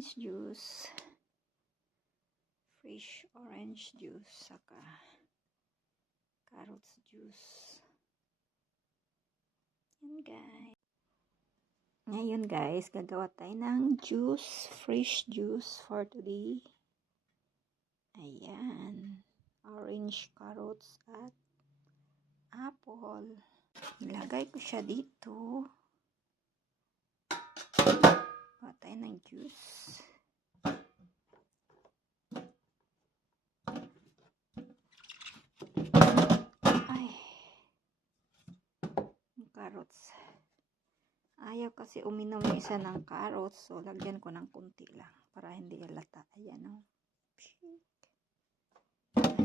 orange juice, fresh orange juice, saka carrots juice. Yan guys. Ngayon guys, gagawa tayo ng juice, fresh juice for today. Ayan. Orange, carrots, at apple. Ilagay ko siya dito. Gawa tayo ng juice. Ay. Carrots. Ayaw kasi uminom yung isa ng carrots. So, lagyan ko ng kunti lang. Para hindi halata. Ayan o.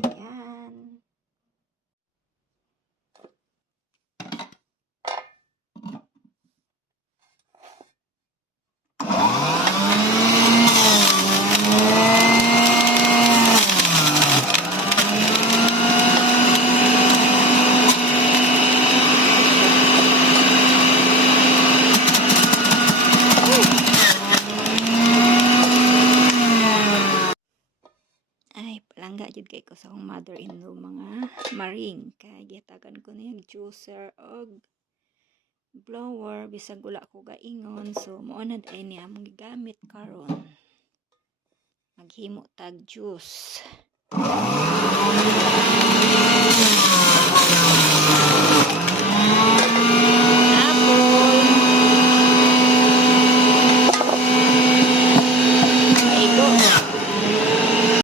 Ayan. Palangga jud kay ko sa akong mother-in-law mga maring kay gihatagan ko na yung juicer og blower bisag wala ko gaingon, so mao na ay niya among gigamit karon maghimo tag juice.